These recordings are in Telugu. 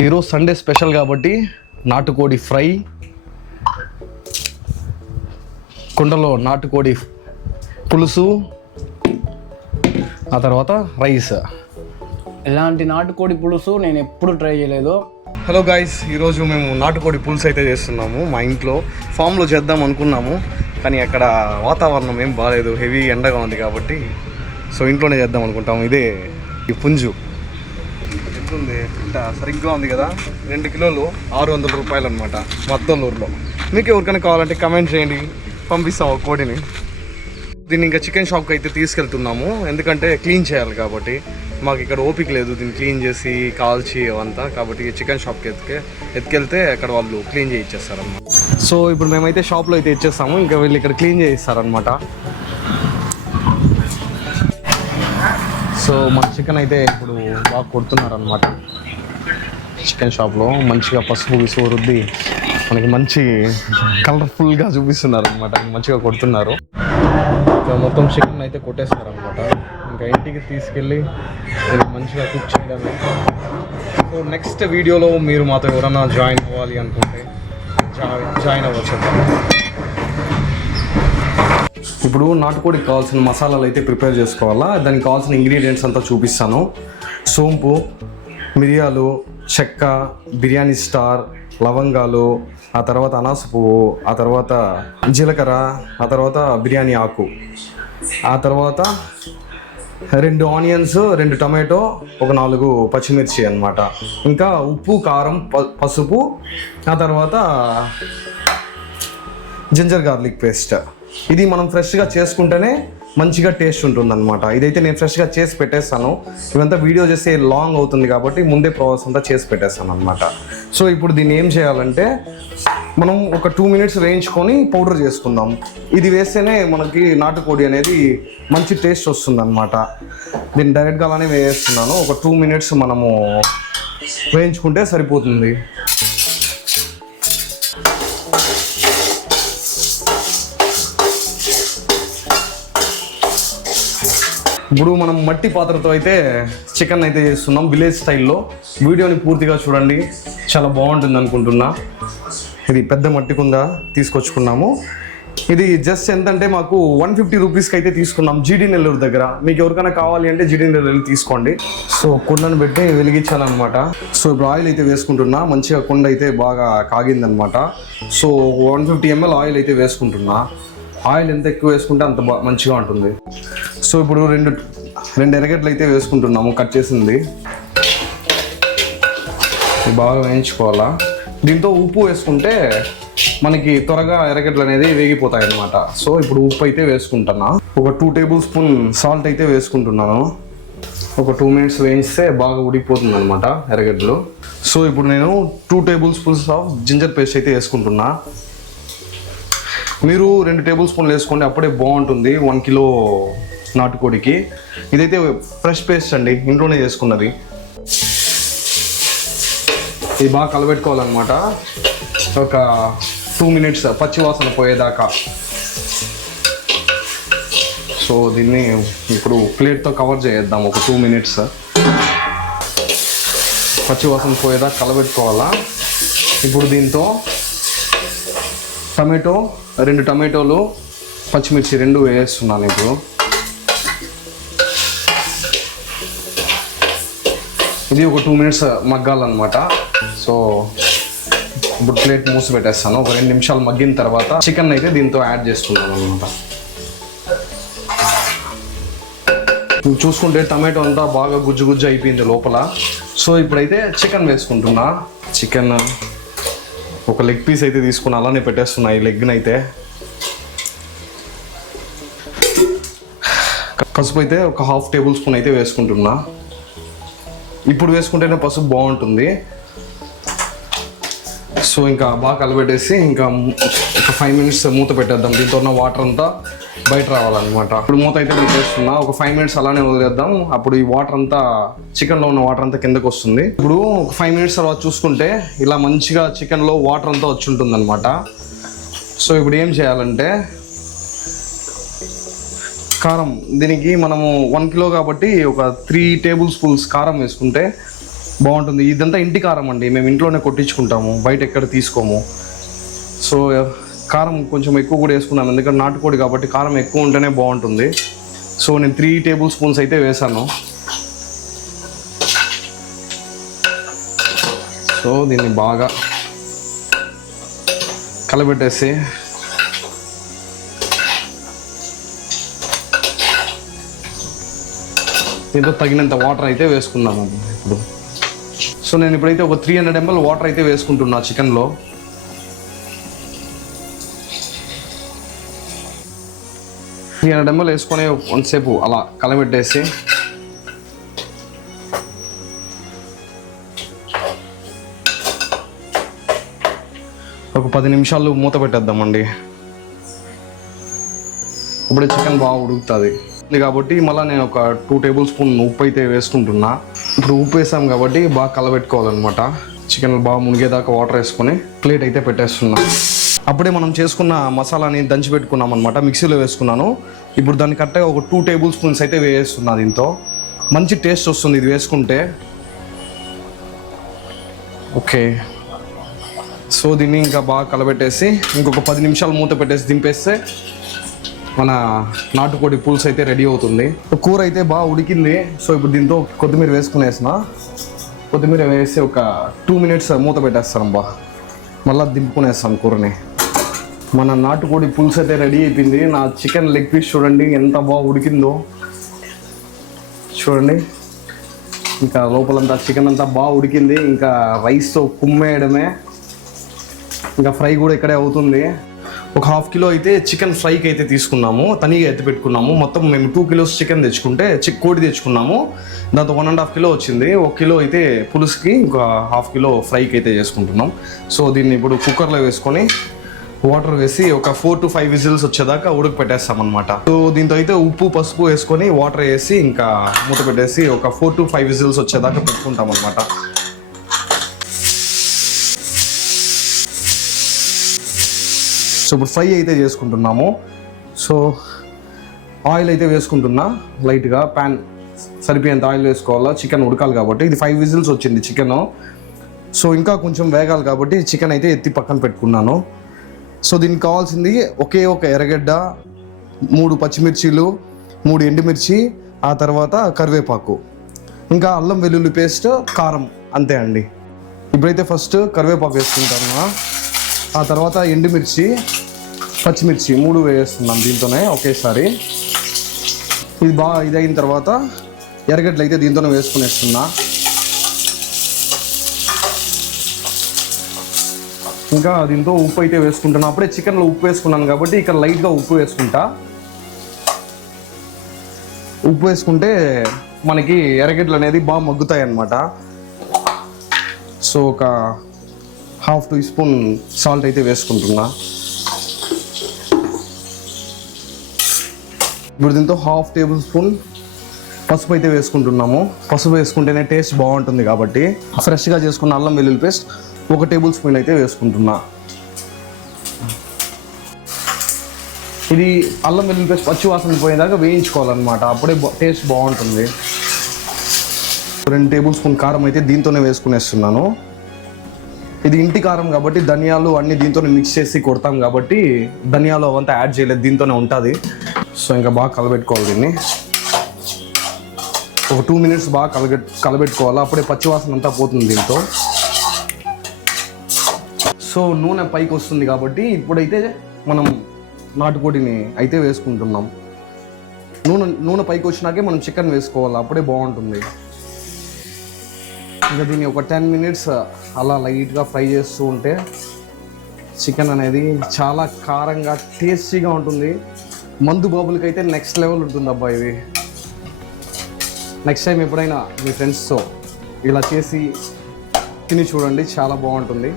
ఈరోజు సండే స్పెషల్ కాబట్టి నాటుకోడి ఫ్రై. కుండలో నాటుకోడి పులుసు. ఆ తర్వాత రైస్. ఇలాంటి నాటుకోడి పులుసు నేను ఎప్పుడు ట్రై చేయలేదు. హలో గాయస్ ఈరోజు మేము నాటుకోడి పులుసు అయితే చేస్తున్నాము. మా ఇంట్లో ఫామ్లో చేద్దాం అనుకున్నాము. కానీ అక్కడ వాతావరణం ఏం బాగాలేదు హెవీ ఎండగా ఉంది కాబట్టి సో ఇంట్లోనే చేద్దాం అనుకుంటాము. ఇదే ఈ పుంజు. ఎట్లుంది ఇంత సరిగ్గా ఉంది కదా? రెండు కిలోలు ఆరు వందల రూపాయలు అనమాట మద్దలూరులో మీకు ఎవరికైనా కావాలంటే కమెంట్ చేయండి. పంపిస్తాం ఒక కోడిని. దీన్ని ఇంకా చికెన్ షాప్కి అయితే తీసుకెళ్తున్నాము. ఎందుకంటే క్లీన్ చేయాలి కాబట్టి. మాకు ఇక్కడ ఓపిక లేదు దీన్ని క్లీన్ చేసి కాల్చి అవంతా. కాబట్టి చికెన్ షాప్కి ఎత్తుకే ఎత్తుకెళ్తే అక్కడ వాళ్ళు క్లీన్ చేయించేస్తారన్నమాట సో ఇప్పుడు మేమైతే షాప్లో అయితే ఇచ్చేస్తాము. ఇంకా వీళ్ళు ఇక్కడ క్లీన్ చేయిస్తారనమాట సో మన చికెన్ అయితే ఇప్పుడు బాగా కొడుతున్నారు అనమాట చికెన్ షాప్లో మంచిగా పసుపు విసుగు రుద్ది మనకి మంచి కలర్ఫుల్గా చూపిస్తున్నారు అనమాట మంచిగా కొడుతున్నారు. మొత్తం చికెన్ అయితే కొట్టేస్తారు అనమాట ఇంకా ఇంటికి తీసుకెళ్ళి మంచిగా కుక్ చేయడం సో నెక్స్ట్ వీడియోలో మీరు మాతో ఎవరైనా జాయిన్ అవ్వాలి అనుకుంటే జాయిన్ అవ్వచ్చు. ఇప్పుడు నాటుకోడికి కావాల్సిన మసాలాలు అయితే ప్రిపేర్ చేసుకోవాలా? దానికి కావాల్సిన ఇంగ్రీడియంట్స్ అంతా చూపిస్తాను. సోంపు మిరియాలు చెక్క బిర్యానీ స్టార్ లవంగాలు ఆ తర్వాత అనాస పువ్వు ఆ తర్వాత జీలకర్ర ఆ తర్వాత బిర్యానీ ఆకు ఆ తర్వాత రెండు ఆనియన్స్ రెండు టమాటో ఒక నాలుగు పచ్చిమిర్చి అనమాట ఇంకా ఉప్పు కారం ప- పసుపు ఆ తర్వాత జింజర్ గార్లిక్ పేస్ట్. ఇది మనం ఫ్రెష్గా చేసుకుంటేనే మంచిగా టేస్ట్ ఉంటుందన్నమాట. ఇదైతే నేను ఫ్రెష్గా చేసి పెట్టేస్తాను. ఇవంతా వీడియో చేస్తే లాంగ్ అవుతుంది కాబట్టి ముందే ప్రాసెస్ అంతా చేసి పెట్టేస్తాను అనమాట సో ఇప్పుడు దీన్ని ఏం చేయాలంటే మనం ఒక టూ మినిట్స్ వేయించుకొని పౌడర్ చేసుకుందాం. ఇది వేస్తేనే మనకి నాటుకోడి అనేది మంచి టేస్ట్ వస్తుంది అనమాట దీన్ని డైరెక్ట్గా అలానే వేస్తున్నాను. ఒక టూ మినిట్స్ మనము వేయించుకుంటే సరిపోతుంది. ఇప్పుడు మనం మట్టి పాత్రతో అయితే చికెన్ అయితే చేస్తున్నాం విలేజ్ స్టైల్లో. వీడియోని పూర్తిగా చూడండి. చాలా బాగుంటుంది అనుకుంటున్నా. ఇది పెద్ద మట్టి కుంద తీసుకొచ్చుకున్నాము. ఇది జస్ట్ ఎంతంటే మాకు వన్ ఫిఫ్టీ రూపీస్కి అయితే తీసుకున్నాం జీడి నెల్లూరు దగ్గర. మీకు ఎవరికైనా కావాలి అంటే జీడి నెల్లూరు తీసుకోండి. సో కుండను పెట్టి వెలిగించాలన్నమాట. సో ఇప్పుడు ఆయిల్ అయితే వేసుకుంటున్నా. మంచిగా కుండ అయితే బాగా కాగిందనమాట so one fifty ML oil అయితే వేసుకుంటున్నా. ఆయిల్ ఎంత ఎక్కువ వేసుకుంటే అంత మంచిగా ఉంటుంది. సో ఇప్పుడు రెండు రెండు ఎరగడ్లు అయితే వేసుకుంటున్నాము కట్ చేసింది. బాగా వేయించుకోవాలా? దీంతో ఉప్పు వేసుకుంటే మనకి త్వరగా ఎరగడ్లు అనేది వేగిపోతాయి అన్నమాట సో ఇప్పుడు ఉప్పు అయితే వేసుకుంటున్నా. ఒక టూ టేబుల్ స్పూన్ సాల్ట్ అయితే వేసుకుంటున్నాను. ఒక టూ మినిట్స్ వేయిస్తే బాగా ఉడికిపోతుంది అనమాట ఎరగడ్లు సో ఇప్పుడు నేను two table spoons of ginger paste అయితే వేసుకుంటున్నా. మీరు రెండు టేబుల్ స్పూన్లు వేసుకోండి అప్పుడే బాగుంటుంది. వన్ కిలో నాటుకోడికి. ఇదైతే ఫ్రెష్ పేస్ట్ అండి ఇంట్లోనే చేసుకున్నది. ఇది బాగా కలబెట్టుకోవాలన్నమాట. ఒక టూ మినిట్స్ పచ్చి వాసన పోయేదాకా. సో దీన్ని ఇప్పుడు ప్లేట్తో కవర్ చేద్దాం ఒక టూ మినిట్స్. పచ్చి వాసన పోయేదాకా కలబెట్టుకోవాలా? ఇప్పుడు దీంతో టమాటో రెండు టమాటోలు పచ్చిమిర్చి రెండు వేస్తున్నాను ఇప్పుడు. ఇది ఒక టూ మినిట్స్ uh, మగ్గాలన్నమాట. సో ఇప్పుడు ప్లేట్ మూసి పెట్టేస్తాను. ఒక రెండు నిమిషాలు మగ్గిన తర్వాత చికెన్ అయితే దీంతో యాడ్ చేసుకున్నాను అనమాట చూసుకుంటే టమాటో అంతా బాగా గుజ్జు గుజ్జు అయిపోయింది లోపల. సో ఇప్పుడైతే చికెన్ వేసుకుంటున్నా. చికెన్ ఒక లెగ్ పీస్ అయితే తీసుకుని అలానే పెట్టేస్తున్నా ఈ లెగ్ని అయితే. పసుపు అయితే ఒక హాఫ్ టేబుల్ స్పూన్ అయితే వేసుకుంటున్నా. ఇప్పుడు వేసుకుంటేనే పసుపు బాగుంటుంది. సో ఇంకా బాగా కలబెట్టేసి ఇంకా ఒక ఫైవ్ మినిట్స్ మూత పెట్టేద్దాం. దీంతో ఉన్న వాటర్ అంతా బయట రావాలన్నమాట. ఇప్పుడు మూత అయితే పెట్టేస్తున్నా ఒక ఫైవ్ మినిట్స్ అలానే వదిలేద్దాం. అప్పుడు ఈ వాటర్ అంతా చికెన్లో ఉన్న వాటర్ అంతా కిందకు వస్తుంది. ఇప్పుడు ఒక ఫైవ్ మినిట్స్ తర్వాత చూసుకుంటే ఇలా మంచిగా చికెన్లో వాటర్ అంతా వచ్చి ఉంటుంది అనమాట సో ఇప్పుడు ఏం చేయాలంటే కారం దీనికి మనము వన్ కిలో కాబట్టి ఒక త్రీ టేబుల్ స్పూన్స్ కారం వేసుకుంటే బాగుంటుంది. ఇదంతా ఇంటి కారం అండి. మేము ఇంట్లోనే కొట్టించుకుంటాము బయట ఎక్కడ తీసుకోము. సో కారం కొంచెం ఎక్కువ కూడా వేసుకున్నాను ఎందుకంటే నాటుకోడి కాబట్టి కారం ఎక్కువ ఉంటేనే బాగుంటుంది. సో నేను త్రీ టేబుల్ స్పూన్స్ అయితే వేసాను. సో దీన్ని బాగా కలబెట్టేసి దీంతో తగినంత వాటర్ అయితే వేసుకుందాము ఇప్పుడు. సో నేను ఇప్పుడైతే ఒక త్రీ హండ్రెడ్ ఎంఎల్ వాటర్ అయితే వేసుకుంటున్నా చికెన్లో. త్రీ హండ్రెడ్ ఎంఎల్ వేసుకొని కొంతసేపు అలా కలబెట్టేసి. ఒక పది నిమిషాలు మూత పెట్టేద్దామండి. ఇప్పుడు చికెన్ బాగా ఉడుకుతుంది. కాబట్టి మళ్ళీ నేను ఒక టూ టేబుల్ స్పూన్ ఉప్పు అయితే వేసుకుంటున్నా ఇప్పుడు ఉప్పు వేసాం కాబట్టి బాగా కలబెట్టుకోవాలన్నమాట. చికెన్ బాగా మునిగేదాకా వాటర్ వేసుకొని ప్లేట్ అయితే పెట్టేస్తున్నా. అప్పుడే మనం చేసుకున్న మసాలాని దంచి పెట్టుకున్నాం అనమాట మిక్సీలో వేసుకున్నాను. ఇప్పుడు దాన్ని కరెక్ట్గా ఒక టూ టేబుల్ స్పూన్స్ అయితే వేస్తున్నా దీంతో. మంచి టేస్ట్ వస్తుంది ఇది వేసుకుంటే. ఓకే సో దీన్ని ఇంకా బాగా కలబెట్టేసి ఇంకొక పది నిమిషాలు మూత పెట్టేసి దింపేస్తే మన నాటుకోడి పులుసు అయితే రెడీ అవుతుంది. కూర అయితే బాగా ఉడికింది. సో ఇప్పుడు దీంతో కొత్తిమీర వేసుకునేసిన కొత్తిమీర వేసి ఒక టూ మినిట్స్ మూత పెట్టేస్తాను బా. మళ్ళీ దింపుకునేస్తాం కూరని. మన నాటుకోడి పులుసు అయితే రెడీ అయిపోయింది. నా చికెన్ లెగ్ పీస్ చూడండి ఎంత బాగా ఉడికిందో. చూడండి. ఇంకా లోపలంతా చికెన్ అంతా బాగా ఉడికింది. ఇంకా రైస్తో కుమ్మేయడమే. ఇంకా ఫ్రై కూడా ఇక్కడే అవుతుంది. ఒక హాఫ్ కిలో అయితే చికెన్ ఫ్రైకి అయితే తీసుకున్నాము. తనిగా ఎత్తి పెట్టుకున్నాము. మొత్తం మేము టూ కిలోస్ చికెన్ తెచ్చుకుంటే చి కోడి తెచ్చుకున్నాము. దాంతో వన్ అండ్ హాఫ్ కిలో వచ్చింది. ఒక కిలో అయితే పులుసుకి ఇంకా హాఫ్ కిలో ఫ్రైకి అయితే చేసుకుంటున్నాం. సో దీన్ని ఇప్పుడు కుక్కర్లో వేసుకొని వాటర్ వేసి ఒక ఫోర్ టు ఫైవ్ విజిల్స్ వచ్చేదాకా ఉడక పెట్టేస్తాం అనమాట సో దీంతో అయితే ఉప్పు పసుపు వేసుకొని వాటర్ వేసి ఇంకా మూత పెట్టేసి ఒక ఫోర్ టు ఫైవ్ విజిల్స్ వచ్చేదాకా పెట్టుకుంటాం అనమాట సో ఇప్పుడు ఫ్రై అయితే చేసుకుంటున్నాము. సో ఆయిల్ అయితే వేసుకుంటున్నా లైట్గా. ప్యాన్ సరిపోయేంత ఆయిల్ వేసుకోవాలా? చికెన్ ఉడకాలి కాబట్టి. ఇది ఫైవ్ విజిల్స్ వచ్చింది చికెన్. సో ఇంకా కొంచెం వేగాలి కాబట్టి చికెన్ అయితే ఎత్తి పక్కన పెట్టుకున్నాను. సో దీనికి కావాల్సింది ఒకే ఒక ఎర్రగడ్డ మూడు పచ్చిమిర్చీలు మూడు ఎండుమిర్చి ఆ తర్వాత కరివేపాకు. ఇంకా అల్లం వెల్లుల్లి పేస్ట్ కారం. అంతే అండి. ఇప్పుడైతే ఫస్ట్ కరివేపాకు వేసుకుంటాను. ఆ తర్వాత ఎండుమిర్చి పచ్చిమిర్చి మూడు వేస్తున్నాం దీంతోనే ఒకేసారి. ఇది బాగా ఇది అయిన తర్వాత ఎర్రగడ్డలు అయితే దీంతోనే వేసుకునేస్తున్నా. ఇంకా దీంతో ఉప్పు అయితే వేసుకుంటున్నా. అప్పుడే చికెన్లో ఉప్పు వేసుకున్నాను కాబట్టి ఇక్కడ లైట్గా ఉప్పు వేసుకుంటా. ఉప్పు వేసుకుంటే మనకి ఎర్రగడ్డలు అనేది బాగా మగ్గుతాయి అన్నమాట సో ఒక హాఫ్ టీ స్పూన్ సాల్ట్ అయితే వేసుకుంటున్నా. ఇప్పుడు దీంతో హాఫ్ టేబుల్ స్పూన్ పసుపు అయితే వేసుకుంటున్నాము. పసుపు వేసుకుంటేనే టేస్ట్ బాగుంటుంది కాబట్టి ఫ్రెష్గా చేసుకున్న అల్లం వెల్లుల్లి పేస్ట్ ఒక టేబుల్ స్పూన్ అయితే వేసుకుంటున్నా. ఇది అల్లం వెల్లుల్లి పేస్ట్ పచ్చి వాసన పోయేదాకా వేయించుకోవాలన్నమాట. అప్పుడే టేస్ట్ బాగుంటుంది. రెండు టేబుల్ స్పూన్ కారం అయితే దీంతోనే వేసుకునేస్తున్నాను. ఇది ఇంటి కారం కాబట్టి ధనియాలు అన్ని దీంతో మిక్స్ చేసి కొడతాం కాబట్టి ధనియాలు అవంతా యాడ్ చేయలేదు దీంతోనే ఉంటుంది. సో ఇంకా బాగా కలబెట్టుకోవాలి దీన్ని. ఒక టూ మినిట్స్ బాగా కలబెట్ కలబెట్టుకోవాలి. అప్పుడే పచ్చివాసన అంతా పోతుంది దీంతో. సో నూనె పైకి వస్తుంది కాబట్టి ఇప్పుడైతే మనం నాటుకోడిని అయితే వేసుకుంటున్నాం. నూనె నూనె పైకి వచ్చినాకే మనం చికెన్ వేసుకోవాలి. అప్పుడే బాగుంటుంది. ఇంకా దీన్ని ఒక టెన్ మినిట్స్ uh, అలా లైట్గా ఫ్రై చేస్తూ ఉంటే చికెన్ అనేది చాలా కారంగా టేస్టీగా ఉంటుంది. మందు బాబులకి అయితే నెక్స్ట్ లెవెల్ ఉంటుంది అబ్బా ఇవి నెక్స్ట్ టైం ఎప్పుడైనా మీ ఫ్రెండ్స్తో ఇలా చేసి తిని చూడండి చాలా బాగుంటుంది.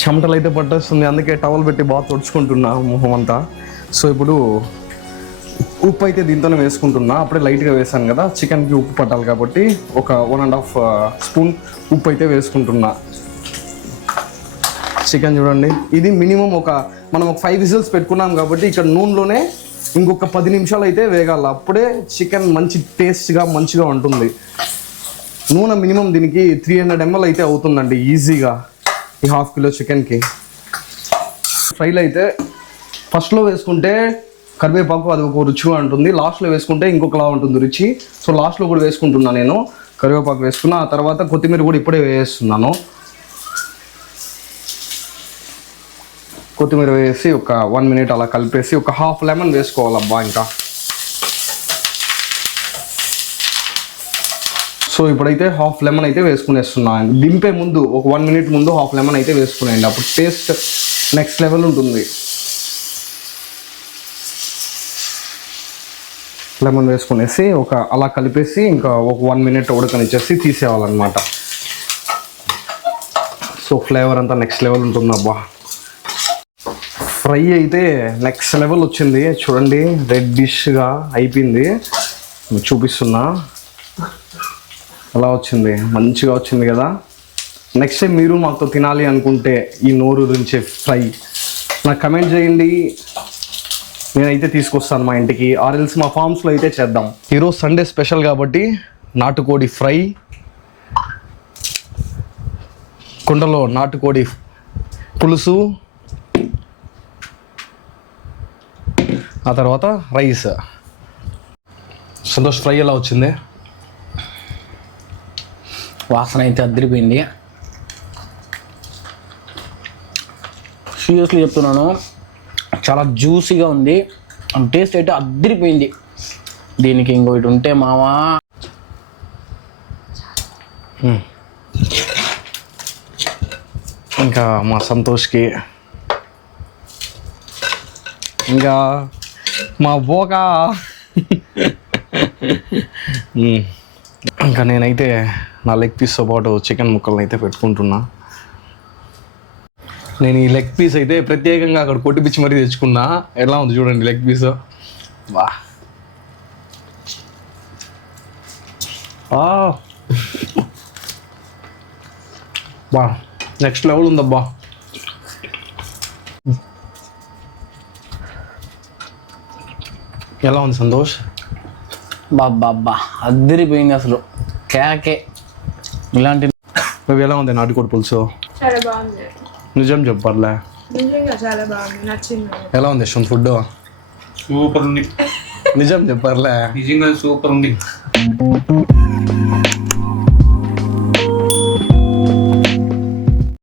చెమటలు అయితే పట్టేస్తుంది అందుకే టవల్ పెట్టి బాగా తుడుచుకుంటున్నా మొహం అంతా. సో ఇప్పుడు ఉప్పు అయితే దీంతోనే వేసుకుంటున్నా. అప్పుడే లైట్గా వేసాను కదా. చికెన్కి ఉప్పు పట్టాలి కాబట్టి ఒక వన్ అండ్ హాఫ్ స్పూన్ ఉప్పు అయితే వేసుకుంటున్నా. చికెన్ చూడండి. ఇది మినిమం ఒక మనం ఒక ఫైవ్ విజిల్స్ పెట్టుకున్నాం కాబట్టి ఇక్కడ నూనెలోనే ఇంకొక పది నిమిషాలు అయితే వేగాలి. అప్పుడే చికెన్ మంచి టేస్ట్గా మంచిగా ఉంటుంది. నూనె మినిమం దీనికి త్రీ హండ్రెడ్ ఎంఎల్ అయితే అవుతుందండి ఈజీగా. ఈ హాఫ్ కిలో చికెన్కి. ఫ్రైలు అయితే ఫస్ట్లో వేసుకుంటే కరివేపాకు అది ఒక రుచిగా ఉంటుంది. లాస్ట్లో వేసుకుంటే ఇంకొకలా ఉంటుంది రుచి. సో లాస్ట్లో కూడా వేసుకుంటున్నాను నేను. కరివేపాకు వేసుకున్నా. ఆ తర్వాత కొత్తిమీర కూడా ఇప్పుడే వేస్తున్నాను. కొత్తిమీర వేసి ఒక వన్ మినిట్ అలా కలిపేసి ఒక హాఫ్ లెమన్ వేసుకోవాలబ్బా ఇంకా. సో ఇప్పుడైతే హాఫ్ లెమన్ అయితే వేసుకునేస్తున్నాను దింపే ముందు ఒక వన్ మినిట్ ముందు హాఫ్ లెమన్ అయితే వేసుకునేయండి. అప్పుడు టేస్ట్ నెక్స్ట్ లెవెల్ ఉంటుంది. లెమన్ వేసుకునేసి ఒక అలా కలిపేసి ఇంకా ఒక వన్ మినిట్ ఉడకనిచ్చేసి తీసేయాలన్నమాట. సో ఫ్లేవర్ అంతా నెక్స్ట్ లెవెల్ ఉంటుంది అబ్బా ఫ్రై అయితే నెక్స్ట్ లెవెల్ వచ్చింది. చూడండి రెడ్ డిష్గా అయిపోయింది. చూపిస్తున్నా. అలా వచ్చింది. మంచిగా వచ్చింది కదా. నెక్స్ట్ టైం మీరు మాతో తినాలి అనుకుంటే ఈ నోరు గురించి ఫ్రై నాకు కమెంట్ చేయండి. నేనైతే తీసుకొస్తాను మా ఇంటికి. ఆర్ఎల్స్ మా ఫామ్స్లో అయితే చేద్దాం. ఈరోజు సండే స్పెషల్ కాబట్టి నాటుకోడి ఫ్రై కుండలో నాటుకోడి పులుసు ఆ తర్వాత రైస్. సంతోష్ ఫ్రై ఎలా వచ్చింది? వాసన అయితే అద్దరిపోయింది సీరియస్లీ చెప్తున్నాను. చాలా జ్యూసీగా ఉంది. టేస్ట్ అయితే అద్దరిపోయింది. దీనికి ఇంకోటి ఉంటే మావా. ఇంకా మా సంతోష్కి. ఇంకా మా బోకా. ఇంకా నేనైతే నా లెగ్ పీస్తో పాటు చికెన్ ముక్కలను అయితే పెట్టుకుంటున్నా. నేను ఈ లెగ్ పీస్ అయితే ప్రత్యేకంగా అక్కడ కొట్టిపిచ్చి మరీ తెచ్చుకున్నా. ఎలా ఉంది చూడండి లెగ్ పీస్ వా ఆ. బా నెక్స్ట్ లెవెల్ ఉందబ్బా. ఎలా ఉంది సంతోష్? బాబ్బా అద్దరిపోయింది అసలు. కేకే ఇలాంటి నువ్వు ఎలా ఉంది నాటుకోడి పులుసు? చాలా బాగుంది. నిజం చెప్పర్లే. నిజంగా చాలా బాగుంది. నచ్చింది. నాకు. ఎలా ఉంది? యశ్వంత్ ఫుడ్ సూపర్ ఉంది. నిజం చెప్పర్లే. నిజంగా సూపర్ ఉంది.